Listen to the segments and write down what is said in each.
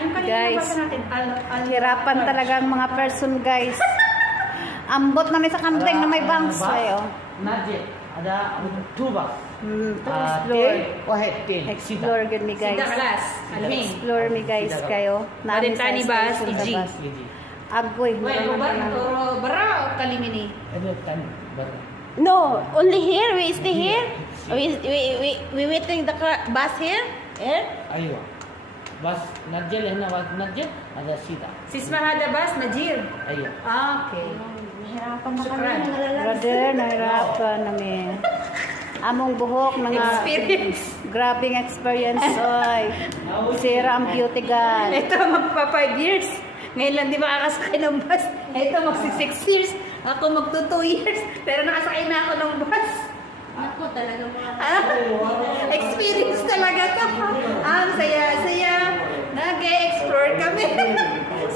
Yung kanina Guys, nabasa natin. hirapan talaga ang mga person, guys. Ambot na may sa kambing na may bangs. Ayo. Najib, ada 2 bus. Explore. Explore gud mi guys. Sida kalas. Alvin. Explore mi guys kayo. Namin sa tani bus, station sa EG. bus. Agoy. Wait, bara o kalimini? Ada kan baru. No, only here. We stay here. We waiting the bus here. Here. Ayo. Bus Najib है ना bus Najib ada sida. Sismahada bus, Najir. Ayo. Ah, okay. Nahirapan na Shukran. kami. Nalalagay. Brother, nahirapan namin. Among buhok mga Experience. grabing experience oy. Sira ang beauty gun. Ito, magpa 5 years. Ngayon lang di makakasakay ng bus. Ito, magsi 6 years. Ako magto 2 years. Pero nakasakay na ako ng bus. Ako talaga mga... Experience talaga to. Ang saya-saya. Nag-explore kami.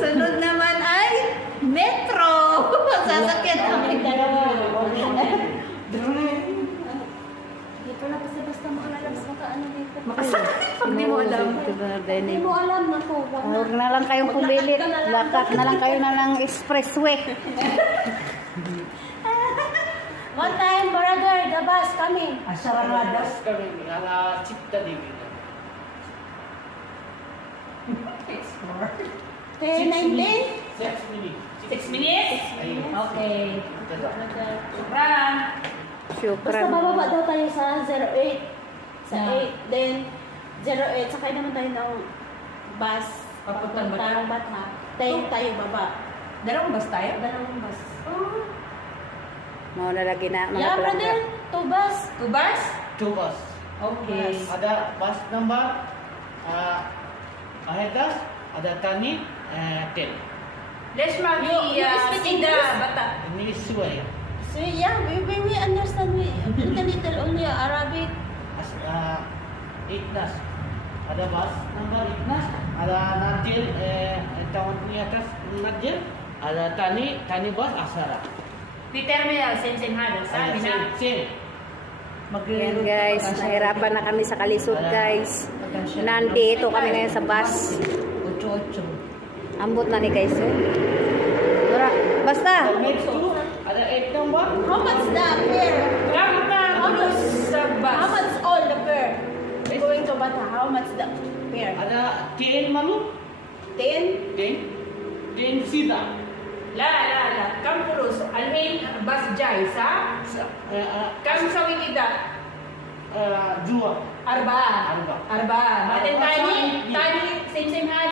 Sunod naman ay metro. Sasakyan namin dalawa. Dito na kasi basta makalabas makaano dito. Makasakay pag di mo alam. Hindi mo alam na ko. Huwag na lang kayong pumilit. Lakat na lang kayo na lang expressway. One time, brother, the bus coming. Bus kami ala Cipta Dewi. Explore. 19? 6 minutes. 6 minutes? Ayo. Okay. Brother. Shukran. Basta Syukran. bababa daw tayo sa 08. Sa Yeah. 8. Then, 08. Sakay naman tayo ng bus. Papuntang Bata. Bata. Tayo baba. Dalawang bus tayo? Dalawang bus. Mau na lagi na mga Yeah, palangga. brother. 2 bus. 2 bus? 2 bus. Okay. Ada bus number Ahedas, ada Tani 10. Let's You speak Sida, English? bata. Ini Suwaya. So, yeah, we understand. We little only Arabic. Ignas. Ada bus number Ignas, ada Najil tahun ni atas Najil, ada Tani bus Asara. Di terminal, same halos. Sabi na. Same. Yan guys, nahirapan na kami sa kalisod guys. Nandito kami ngayon sa bus. 8-8. Ambot na ni guys. Basta. Next to ada 8 number. How much the fare? Grabe na, tulog sa bus. How much all the fare? Going to Bata, how much the fare? Ada 10 malu. 10? 10 sida. La. Kam pulus. Almin, bus jay sa? Kam sa wikida? Dua. Arba. Arba. Matin tani, same halos.